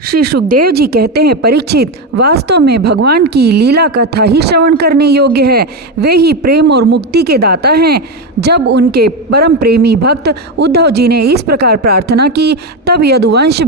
श्री सुखदेव जी कहते हैं, परीक्षित, वास्तव में भगवान की लीला कथा ही श्रवण करने योग्य है। वे ही प्रेम और मुक्ति के दाता हैं। जब उनके परम प्रेमी भक्त उद्धव जी ने इस प्रकार प्रार्थना की, तब यदुवंश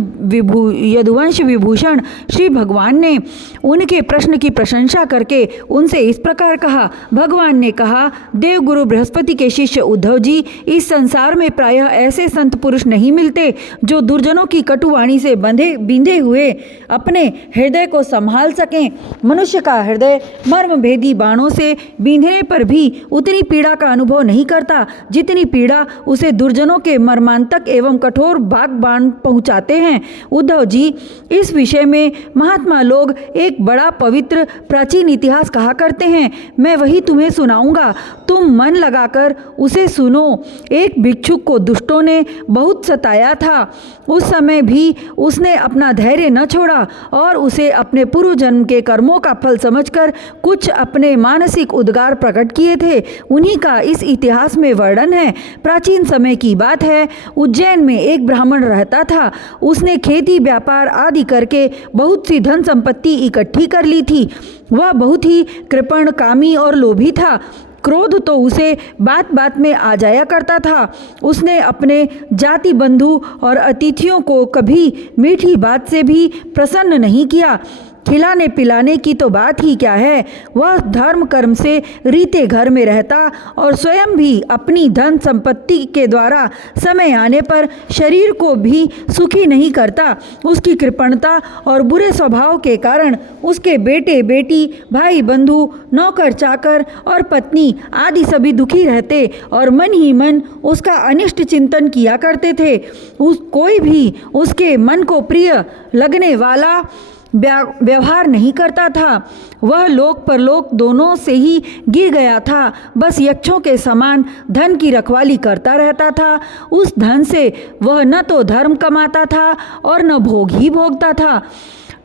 विभूषण श्री भगवान ने उनके प्रश्न की प्रशंसा करके उनसे इस प्रकार कहा। भगवान ने कहा, देवगुरु बृहस्पति के शिष्य उद्धव जी, इस संसार में प्रायः ऐसे संत पुरुष नहीं मिलते जो दुर्जनों की कटुवाणी से बिंधे हुए अपने हृदय को संभाल सकें। मनुष्य का हृदय मर्मभेदी बाणों से बींधने पर भी उतनी पीड़ा का अनुभव नहीं करता जितनी पीड़ा उसे दुर्जनों के मर्मांतक एवं कठोर बाण पहुंचाते हैं। उद्धव जी, इस विषय में महात्मा लोग एक बड़ा पवित्र प्राचीन इतिहास कहा करते हैं। मैं वही तुम्हें सुनाऊंगा, तुम मन लगाकर उसे सुनो। एक भिक्षुक को दुष्टों ने बहुत सताया था। उस समय भी उसने अपना धैर्य न छोड़ा और उसे अपने पूर्व जन्म के कर्मों का फल समझकर कुछ अपने मानसिक उद्गार प्रकट किए थे। उन्हीं का इस इतिहास में वर्णन है। प्राचीन समय की बात है। उज्जैन में एक ब्राह्मण रहता था। उसने खेती व्यापार आदि करके बहुत सी धन संपत्ति इकट्ठी कर ली थी। वह बहुत ही कृपण, कामी और लोभी था। क्रोध तो उसे बात बात में आ जाया करता था। उसने अपने जाति बंधु और अतिथियों को कभी मीठी बात से भी प्रसन्न नहीं किया। खिलाने पिलाने की तो बात ही क्या है। वह धर्म कर्म से रीते घर में रहता और स्वयं भी अपनी धन संपत्ति के द्वारा समय आने पर शरीर को भी सुखी नहीं करता। उसकी कृपणता और बुरे स्वभाव के कारण उसके बेटे बेटी, भाई बंधु, नौकर चाकर और पत्नी आदि सभी दुखी रहते और मन ही मन उसका अनिष्ट चिंतन किया करते थे। कोई भी उसके मन को प्रिय लगने वाला व्यवहार नहीं करता था। वह लोक परलोक दोनों से ही गिर गया था। बस यक्षों के समान धन की रखवाली करता रहता था। उस धन से वह न तो धर्म कमाता था और न भोग ही भोगता था।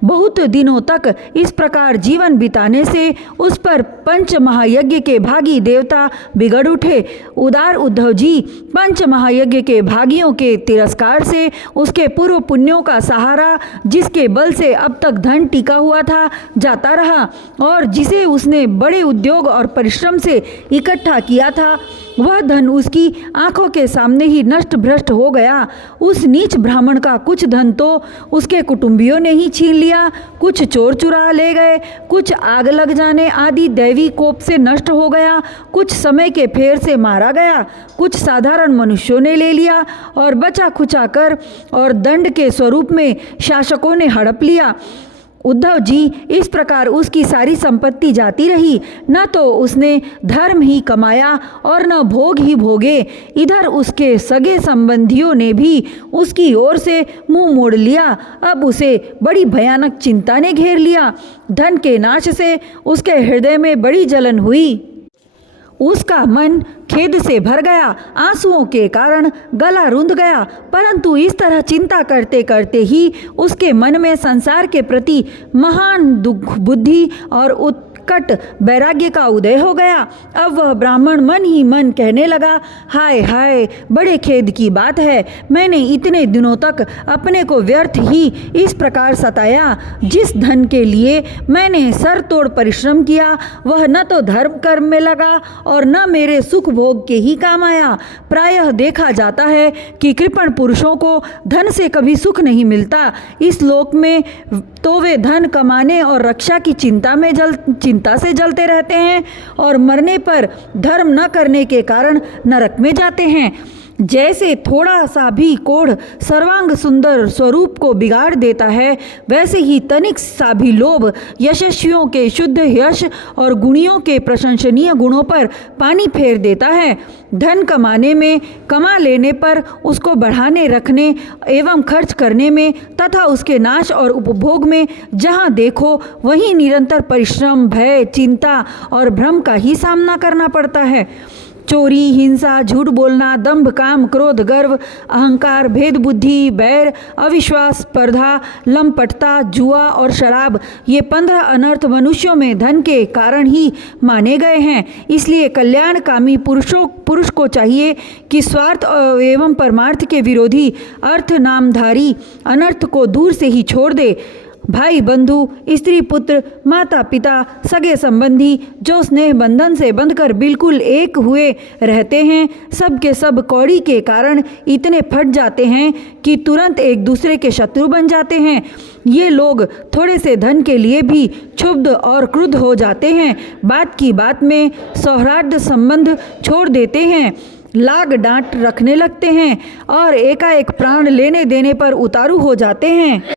बहुत दिनों तक इस प्रकार जीवन बिताने से उस पर पंच महायज्ञ के भागी देवता बिगड़ उठे। उदार उद्धव जी पंच महायज्ञ के भागियों के तिरस्कार से उसके पूर्व पुण्यों का सहारा, जिसके बल से अब तक धन टिका हुआ था, जाता रहा और जिसे उसने बड़े उद्योग और परिश्रम से इकट्ठा किया था, वह धन उसकी आंखों के सामने ही नष्ट भ्रष्ट हो गया। उस नीच ब्राह्मण का कुछ धन तो उसके कुटुंबियों ने ही छीन लिया, कुछ चोर चुरा ले गए, कुछ आग लग जाने आदि दैवी कोप से नष्ट हो गया, कुछ समय के फेर से मारा गया, कुछ साधारण मनुष्यों ने ले लिया और बचा खुचा कर और दंड के स्वरूप में शासकों ने हड़प लिया। उद्धव जी, इस प्रकार उसकी सारी संपत्ति जाती रही। न तो उसने धर्म ही कमाया और न भोग ही भोगे। इधर उसके सगे संबंधियों ने भी उसकी ओर से मुंह मोड़ लिया। अब उसे बड़ी भयानक चिंता ने घेर लिया। धन के नाश से उसके हृदय में बड़ी जलन हुई। उसका मन खेद से भर गया, आंसुओं के कारण गला रुंध गया। परंतु इस तरह चिंता करते करते ही उसके मन में संसार के प्रति महान दुख बुद्धि और उत्कट वैराग्य का उदय हो गया। अब वह ब्राह्मण मन ही मन कहने लगा, हाय हाय, बड़े खेद की बात है। मैंने इतने दिनों तक अपने को व्यर्थ ही इस प्रकार सताया। जिस धन के लिए मैंने सर तोड़ परिश्रम किया, वह न तो धर्म कर्म में लगा और न मेरे सुख भोग के ही काम आया। प्रायः देखा जाता है कि कृपण पुरुषों को धन से कभी सुख नहीं मिलता। इस लोक में तो वे धन कमाने और रक्षा की चिंता से जलते रहते हैं और मरने पर धर्म न करने के कारण नरक में जाते हैं। जैसे थोड़ा सा भी कोढ़ सर्वांग सुंदर स्वरूप को बिगाड़ देता है, वैसे ही तनिक सा भी लोभ यशस्वियों के शुद्ध यश और गुणियों के प्रशंसनीय गुणों पर पानी फेर देता है। धन कमाने में, कमा लेने पर उसको बढ़ाने रखने एवं खर्च करने में तथा उसके नाश और उपभोग में जहाँ देखो वहीं निरंतर परिश्रम, भय, चिंता और भ्रम का ही सामना करना पड़ता है। चोरी, हिंसा, झूठ बोलना, दंभ, काम, क्रोध, गर्व, अहंकार, भेद बुद्धि, बैर, अविश्वास, स्पर्धा, लंपटता, जुआ और शराब, ये 15 अनर्थ मनुष्यों में धन के कारण ही माने गए हैं। इसलिए कल्याणकामी पुरुष को चाहिए कि स्वार्थ एवं परमार्थ के विरोधी अर्थ नामधारी अनर्थ को दूर से ही छोड़ दे। भाई बंधु, स्त्री पुत्र, माता पिता, सगे संबंधी जो स्नेह बंधन से बंधकर बिल्कुल एक हुए रहते हैं, सब के सब कौड़ी के कारण इतने फट जाते हैं कि तुरंत एक दूसरे के शत्रु बन जाते हैं। ये लोग थोड़े से धन के लिए भी क्षुब्ध और क्रुद्ध हो जाते हैं। बात की बात में सौहार्द संबंध छोड़ देते हैं, लाग डांट रखने लगते हैं और एकाएक प्राण लेने देने पर उतारू हो जाते हैं।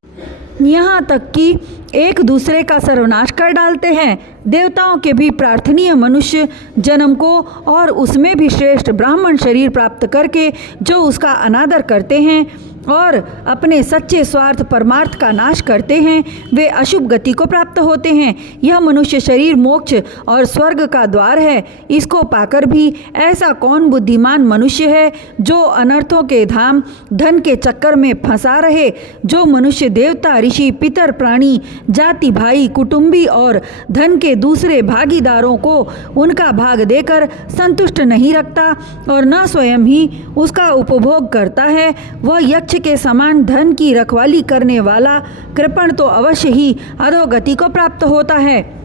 यहाँ तक कि एक दूसरे का सर्वनाश कर डालते हैं। देवताओं के भी प्रार्थनीय मनुष्य जन्म को और उसमें भी श्रेष्ठ ब्राह्मण शरीर प्राप्त करके जो उसका अनादर करते हैं और अपने सच्चे स्वार्थ परमार्थ का नाश करते हैं, वे अशुभ गति को प्राप्त होते हैं। यह मनुष्य शरीर मोक्ष और स्वर्ग का द्वार है। इसको पाकर भी ऐसा कौन बुद्धिमान मनुष्य है जो अनर्थों के धाम धन के चक्कर में फंसा रहे। जो मनुष्य देवता, ऋषि, पितर, प्राणी, जाति, भाई, कुटुंबी और धन के दूसरे भागीदारों को उनका भाग देकर संतुष्ट नहीं रखता और न स्वयं ही उसका उपभोग करता है, वह यक्ष के समान धन की रखवाली करने वाला कृपण तो अवश्य ही अधोगति को प्राप्त होता है।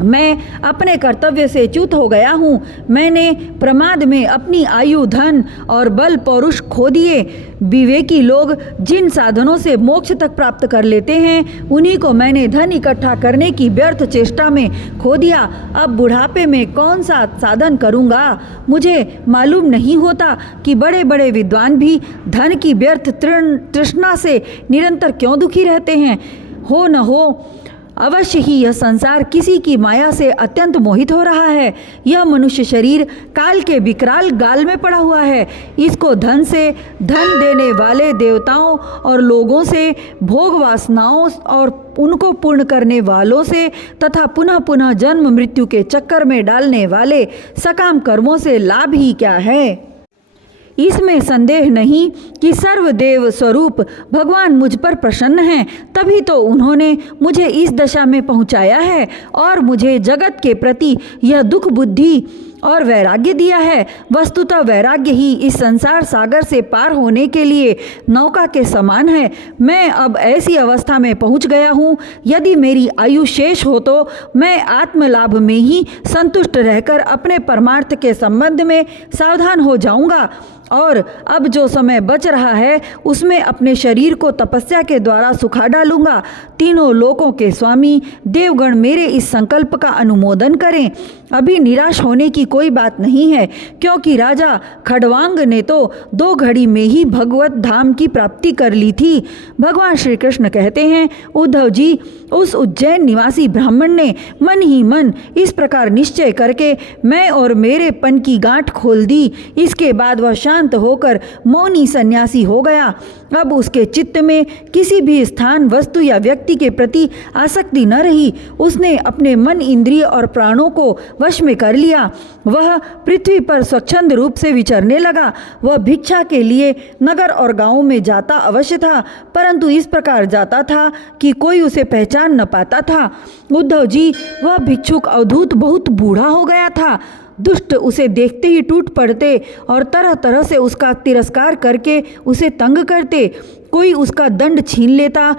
मैं अपने कर्तव्य से च्युत हो गया हूँ। मैंने प्रमाद में अपनी आयु, धन और बल पौरुष खो दिए। विवेकी लोग जिन साधनों से मोक्ष तक प्राप्त कर लेते हैं, उन्हीं को मैंने धन इकट्ठा करने की व्यर्थ चेष्टा में खो दिया। अब बुढ़ापे में कौन सा साधन करूँगा? मुझे मालूम नहीं होता कि बड़े बड़े विद्वान भी धन की व्यर्थ तृष्णा से निरंतर क्यों दुखी रहते हैं। हो न हो अवश्य ही यह संसार किसी की माया से अत्यंत मोहित हो रहा है। यह मनुष्य शरीर काल के विकराल गाल में पड़ा हुआ है। इसको धन से, धन देने वाले देवताओं और लोगों से, भोग वासनाओं और उनको पूर्ण करने वालों से तथा पुनः पुनः जन्म मृत्यु के चक्कर में डालने वाले सकाम कर्मों से लाभ ही क्या है। इसमें संदेह नहीं कि सर्वदेव स्वरूप भगवान मुझ पर प्रसन्न हैं, तभी तो उन्होंने मुझे इस दशा में पहुंचाया है और मुझे जगत के प्रति यह दुख बुद्धि और वैराग्य दिया है। वस्तुतः वैराग्य ही इस संसार सागर से पार होने के लिए नौका के समान है। मैं अब ऐसी अवस्था में पहुंच गया हूँ, यदि मेरी आयु शेष हो तो मैं आत्मलाभ में ही संतुष्ट रहकर अपने परमार्थ के संबंध में सावधान हो जाऊंगा और अब जो समय बच रहा है उसमें अपने शरीर को तपस्या के द्वारा सुखा डालूंगा। तीनों लोकों के स्वामी देवगण मेरे इस संकल्प का अनुमोदन करें। अभी निराश होने की कोई बात नहीं है, क्योंकि राजा खड़वांग ने तो 2 घड़ी में ही भगवत धाम की प्राप्ति कर ली थी। भगवान श्री कृष्ण कहते हैं, उद्धव जी, उस उज्जैन निवासी ब्राह्मण ने मन ही मन इस प्रकार निश्चय करके मैं और मेरे पन की गांठ खोल दी। इसके बाद वह शांत होकर मौनी सन्यासी हो गया। अब उसके चित्त में किसी भी स्थान, वस्तु या व्यक्ति के प्रति आसक्ति न रही। उसने अपने मन, इंद्रिय और प्राणों को वश में कर लिया। वह पृथ्वी पर स्वच्छंद रूप से विचरने लगा। वह भिक्षा के लिए नगर और गांवों में जाता अवश्य था, परंतु इस प्रकार जाता था कि कोई उसे पहचान न पाता था। उद्धव जी, वह भिक्षुक अवधूत बहुत बूढ़ा हो गया था। दुष्ट उसे देखते ही टूट पड़ते और तरह तरह से उसका तिरस्कार करके उसे तंग करते। कोई उसका दंड छीन लेता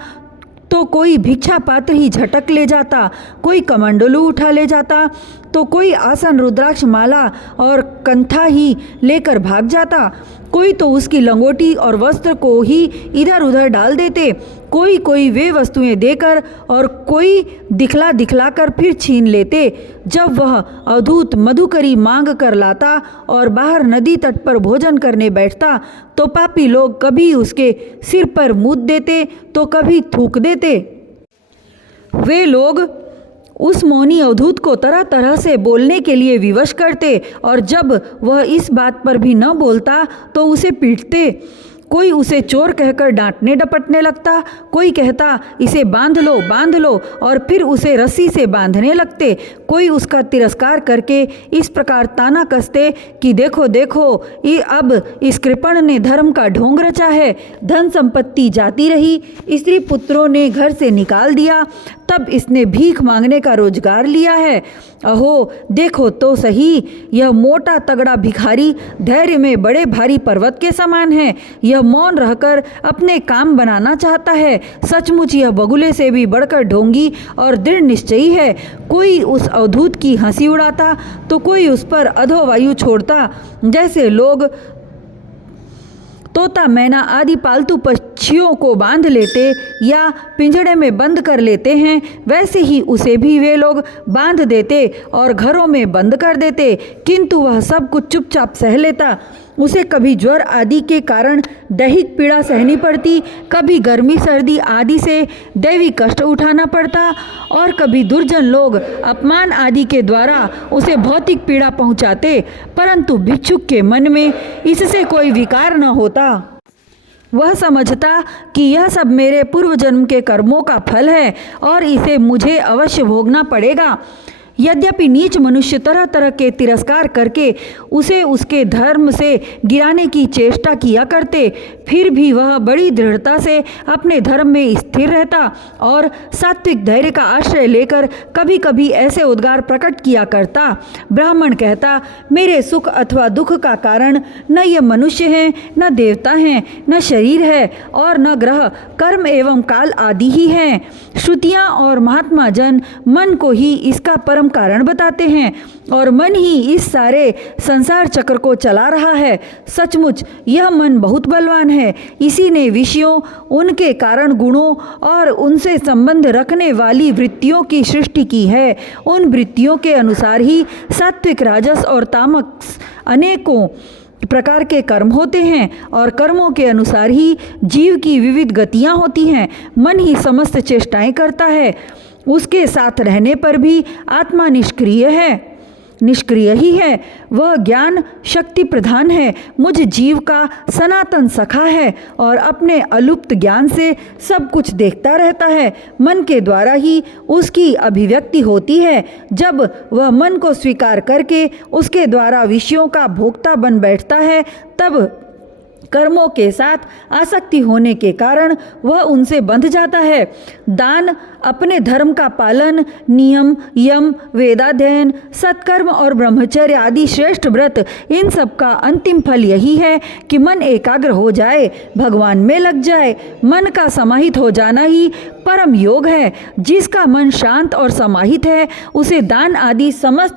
तो कोई भिक्षा पात्र ही झटक ले जाता, कोई कमंडलू उठा ले जाता तो कोई आसन, रुद्राक्ष माला और कंथा ही लेकर भाग जाता। कोई तो उसकी लंगोटी और वस्त्र को ही इधर उधर डाल देते। कोई वे वस्तुएं देकर और कोई दिखला कर फिर छीन लेते। जब वह अवधूत मधुकरी मांग कर लाता और बाहर नदी तट पर भोजन करने बैठता तो पापी लोग कभी उसके सिर पर मूत देते तो कभी थूक देते। वे लोग उस मौनी अवधूत को तरह तरह से बोलने के लिए विवश करते और जब वह इस बात पर भी न बोलता तो उसे पीटते। कोई उसे चोर कहकर डांटने डपटने लगता, कोई कहता इसे बांध लो और फिर उसे रस्सी से बांधने लगते। कोई उसका तिरस्कार करके इस प्रकार ताना कसते कि देखो अब इस कृपण ने धर्म का ढोंग रचा है। धन संपत्ति जाती रही, स्त्री पुत्रों ने घर से निकाल दिया, तब इसने भीख मांगने का रोजगार लिया है। अहो देखो तो सही, यह मोटा तगड़ा भिखारी धैर्य में बड़े भारी पर्वत के समान है। यह मौन रहकर अपने काम बनाना चाहता है। सचमुच यह बगुले से भी बढ़कर ढोंगी और दृढ़ निश्चयी है। कोई उस अवधूत की हंसी उड़ाता तो कोई उस पर अधोवायु छोड़ता। जैसे लोग तोता मैना आदि पालतू पक्षियों को बांध लेते या पिंजड़े में बंद कर लेते हैं, वैसे ही उसे भी वे लोग बांध देते और घरों में बंद कर देते, किंतु वह सब कुछ चुपचाप सह लेता। उसे कभी ज्वर आदि के कारण दैहिक पीड़ा सहनी पड़ती, कभी गर्मी सर्दी आदि से दैवी कष्ट उठाना पड़ता और कभी दुर्जन लोग अपमान आदि के द्वारा उसे भौतिक पीड़ा पहुंचाते, परंतु भिक्षुक के मन में इससे कोई विकार न होता। वह समझता कि यह सब मेरे पूर्व जन्म के कर्मों का फल है और इसे मुझे अवश्य भोगना पड़ेगा। यद्यपि नीच मनुष्य तरह तरह के तिरस्कार करके उसे उसके धर्म से गिराने की चेष्टा किया करते, फिर भी वह बड़ी दृढ़ता से अपने धर्म में स्थिर रहता और सात्विक धैर्य का आश्रय लेकर कभी कभी ऐसे उद्गार प्रकट किया करता। ब्राह्मण कहता, मेरे सुख अथवा दुख का कारण न ये मनुष्य हैं, न देवता हैं, न शरीर है और न ग्रह कर्म एवं काल आदि ही हैं। श्रुतियाँ और महात्मा जन मन को ही इसका परम कारण बताते हैं और मन ही इस सारे संसार चक्र को चला रहा है। सचमुच यह मन बहुत बलवान है। इसी ने विषयों, उनके कारण गुणों और उनसे संबंध रखने वाली वृत्तियों की सृष्टि की है। उन वृत्तियों के अनुसार ही सात्विक, राजस और तामस अनेकों प्रकार के कर्म होते हैं और कर्मों के अनुसार ही जीव की विविध गतियाँ होती हैं। मन ही समस्त चेष्टाएं करता है। उसके साथ रहने पर भी आत्मा निष्क्रिय ही है। वह ज्ञान शक्ति प्रधान है, मुझ जीव का सनातन सखा है और अपने अलुप्त ज्ञान से सब कुछ देखता रहता है। मन के द्वारा ही उसकी अभिव्यक्ति होती है। जब वह मन को स्वीकार करके उसके द्वारा विषयों का भोक्ता बन बैठता है, तब कर्मों के साथ आसक्ति होने के कारण वह उनसे बंध जाता है। दान, अपने धर्म का पालन, नियम, यम, वेदाध्ययन, सत्कर्म और ब्रह्मचर्य आदि श्रेष्ठ व्रत, इन सब का अंतिम फल यही है कि मन एकाग्र हो जाए, भगवान में लग जाए। मन का समाहित हो जाना ही परम योग है। जिसका मन शांत और समाहित है, उसे दान आदि समस्त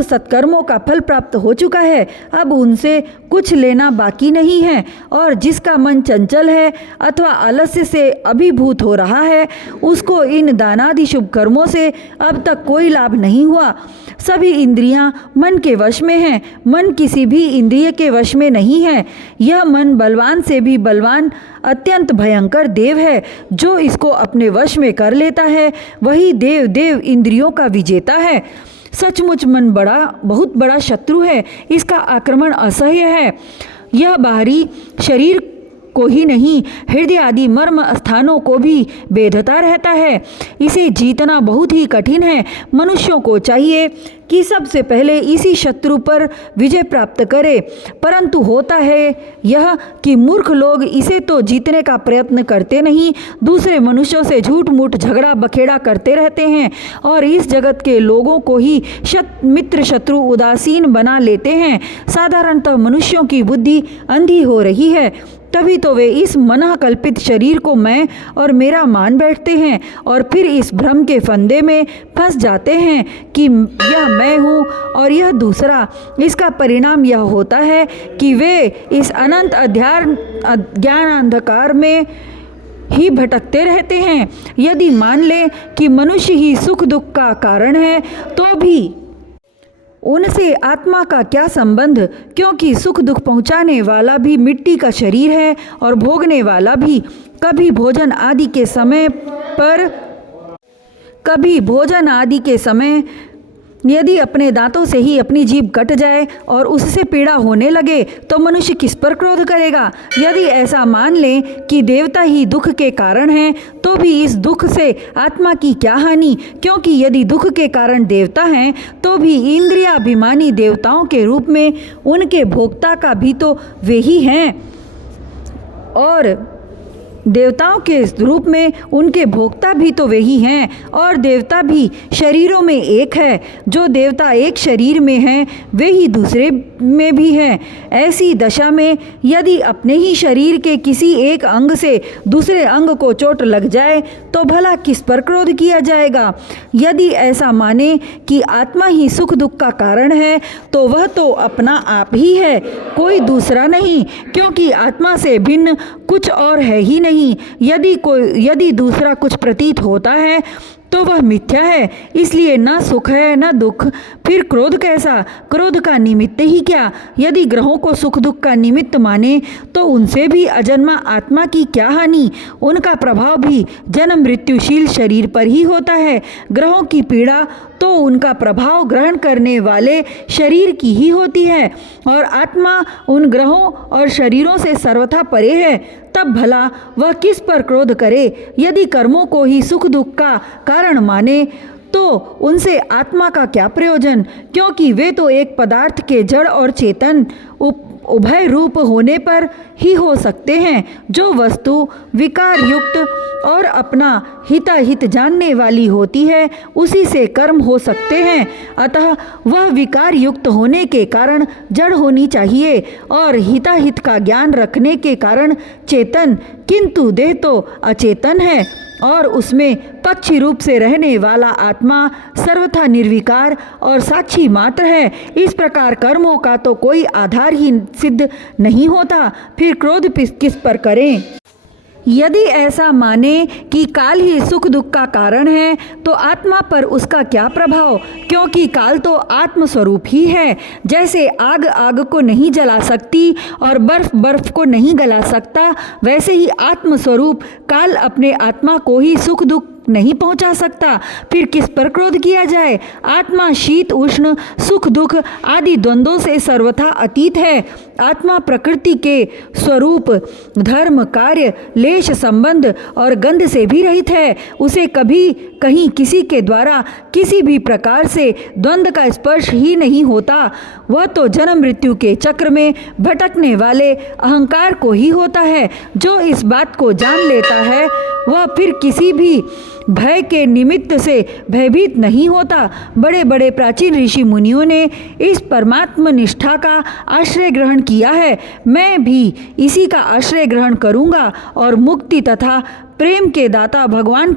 सत्कर्मों का फल प्राप्त हो चुका है। अब उनसे कुछ लेना बाकी नहीं है। और जिसका मन चंचल है अथवा आलस्य से अभिभूत हो रहा है, उसको इन दानादि शुभ कर्मों से अब तक कोई लाभ नहीं हुआ। सभी इंद्रियां मन के वश में हैं, मन किसी भी इंद्रिय के वश में नहीं है। यह मन बलवान से भी बलवान अत्यंत भयंकर देव है। जो इसको अपने वश में कर लेता है, वही देव इंद्रियों का विजेता है। सचमुच मन बहुत बड़ा शत्रु है। इसका आक्रमण असह्य है। यह बाहरी शरीर को ही नहीं, हृदय आदि मर्म स्थानों को भी बेधता रहता है। इसे जीतना बहुत ही कठिन है। मनुष्यों को चाहिए कि सबसे पहले इसी शत्रु पर विजय प्राप्त करे, परंतु होता है यह कि मूर्ख लोग इसे तो जीतने का प्रयत्न करते नहीं, दूसरे मनुष्यों से झूठ मूठ झगड़ा बखेड़ा करते रहते हैं और इस जगत के लोगों को ही मित्र शत्रु उदासीन बना लेते हैं। साधारणतः मनुष्यों की बुद्धि अंधी हो रही है, तभी तो वे इस मनः कल्पित शरीर को मैं और मेरा मान बैठते हैं और फिर इस भ्रम के फंदे में फंस जाते हैं कि यह मैं हूँ और यह दूसरा। इसका परिणाम यह होता है कि वे इस अनंत अज्ञान अंधकार में ही भटकते रहते हैं। यदि मान ले कि मनुष्य ही सुख दुख का कारण है, तो भी उनसे आत्मा का क्या संबंध, क्योंकि सुख दुख पहुंचाने वाला भी मिट्टी का शरीर है और भोगने वाला भी। कभी भोजन आदि के समय यदि अपने दांतों से ही अपनी जीभ कट जाए और उससे पीड़ा होने लगे तो मनुष्य किस पर क्रोध करेगा। यदि ऐसा मान लें कि देवता ही दुख के कारण हैं, तो भी इस दुख से आत्मा की क्या हानि, क्योंकि यदि दुख के कारण देवता हैं तो भी इंद्रियाभिमानी देवताओं के रूप में उनके भोक्ता का भी तो वे ही हैं, और देवताओं के रूप में उनके भोक्ता भी तो वे ही हैं, और देवता भी शरीरों में एक है। जो देवता एक शरीर में हैं वे ही दूसरे में भी हैं। ऐसी दशा में यदि अपने ही शरीर के किसी एक अंग से दूसरे अंग को चोट लग जाए तो भला किस पर क्रोध किया जाएगा। यदि ऐसा माने कि आत्मा ही सुख दुख का कारण है तो वह तो अपना आप ही है, कोई दूसरा नहीं, क्योंकि आत्मा से भिन्न कुछ और है ही नहीं। यदि दूसरा कुछ प्रतीत होता है तो वह मिथ्या है, इसलिए न सुख है न दुख। फिर क्रोध कैसा, क्रोध का निमित्त ही क्या। यदि ग्रहों को सुख दुख का निमित्त माने तो उनसे भी अजन्मा आत्मा की क्या हानि। उनका प्रभाव भी जन्म मृत्युशील शरीर पर ही होता है। ग्रहों की पीड़ा तो उनका प्रभाव ग्रहण करने वाले शरीर की ही होती है, और आत्मा उन ग्रहों और शरीरों से सर्वथा परे है। तब भला वह किस पर क्रोध करे। यदि कर्मों को ही सुख दुख का कारण माने तो उनसे आत्मा का क्या प्रयोजन, क्योंकि वे तो एक पदार्थ के जड़ और चेतन उभय रूप होने पर ही हो सकते हैं। जो वस्तु विकार युक्त और अपना हिताहित जानने वाली होती है उसी से कर्म हो सकते हैं। अतः वह विकार युक्त होने के कारण जड़ होनी चाहिए और हिताहित का ज्ञान रखने के कारण चेतन, किंतु देह तो अचेतन है और उसमें पक्षी रूप से रहने वाला आत्मा सर्वथा निर्विकार और साक्षी मात्र है। इस प्रकार कर्मों का तो कोई आधार ही सिद्ध नहीं होता, फिर क्रोध किस पर करें। यदि ऐसा माने कि काल ही सुख दुख का कारण है तो आत्मा पर उसका क्या प्रभाव, क्योंकि काल तो आत्म स्वरूप ही है। जैसे आग आग को नहीं जला सकती और बर्फ बर्फ को नहीं गला सकता, वैसे ही आत्म स्वरूप काल अपने आत्मा को ही सुख दुख नहीं पहुंचा सकता। फिर किस पर क्रोध किया जाए। आत्मा शीत उष्ण सुख दुख आदि द्वंद्वों से सर्वथा अतीत है। आत्मा प्रकृति के स्वरूप धर्म कार्य लेश संबंध और गंध से भी रहित है। उसे कभी कहीं किसी के द्वारा किसी भी प्रकार से द्वंद्व का स्पर्श ही नहीं होता। वह तो जन्म मृत्यु के चक्र में भटकने वाले अहंकार को ही होता है। जो इस बात को जान लेता है वह फिर किसी भी भय के निमित्त से भयभीत नहीं होता। बड़े बड़े प्राचीन ऋषि मुनियों ने इस परमात्म निष्ठा का आश्रय ग्रहण किया है। मैं भी इसी का आश्रय ग्रहण करूँगा और मुक्ति तथा प्रेम के दाता भगवान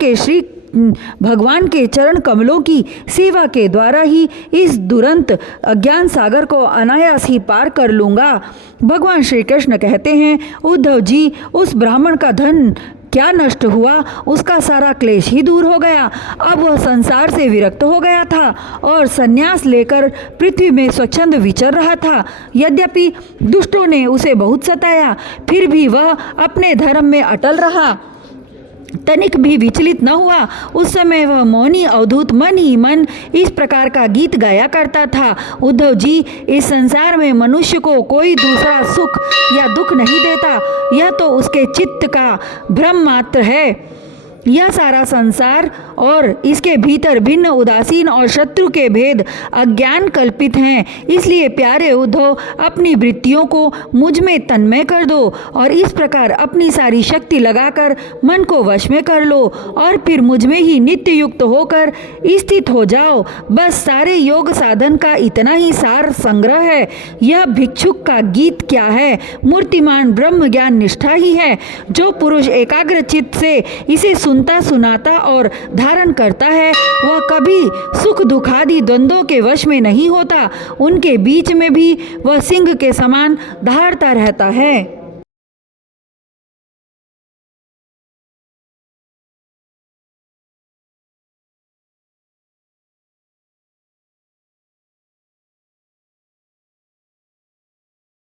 के चरण कमलों की सेवा के द्वारा ही इस दुरंत अज्ञान सागर को अनायास ही पार कर लूँगा। भगवान श्री कृष्ण कहते हैं, उद्धव जी, उस ब्राह्मण का धन क्या नष्ट हुआ, उसका सारा क्लेश ही दूर हो गया। अब वह संसार से विरक्त हो गया था और संन्यास लेकर पृथ्वी में स्वच्छंद विचर रहा था। यद्यपि दुष्टों ने उसे बहुत सताया, फिर भी वह अपने धर्म में अटल रहा, तनिक भी विचलित न हुआ। उस समय वह मौनी अवधूत मन ही मन इस प्रकार का गीत गाया करता था, उद्धव जी, इस संसार में मनुष्य को कोई दूसरा सुख या दुख नहीं देता, यह तो उसके चित्त का भ्रम मात्र है। यह सारा संसार और इसके भीतर भिन्न उदासीन और शत्रु के भेद अज्ञान कल्पित हैं। इसलिए प्यारे उद्धव, अपनी वृत्तियों को मुझ में तन्मय कर दो और इस प्रकार अपनी सारी शक्ति लगाकर मन को वश में कर लो और फिर मुझ में ही नित्य युक्त होकर स्थित हो जाओ। बस सारे योग साधन का इतना ही सार संग्रह है। यह भिक्षुक का गीत क्या है, मूर्तिमान ब्रह्म ज्ञान निष्ठा ही है। जो पुरुष एकाग्र चित्त से इसे सुनता सुनाता और धारण करता है वह कभी सुख दुखादि द्वंद्वों के वश में नहीं होता। उनके बीच में भी वह सिंह के समान दहाड़ता रहता है।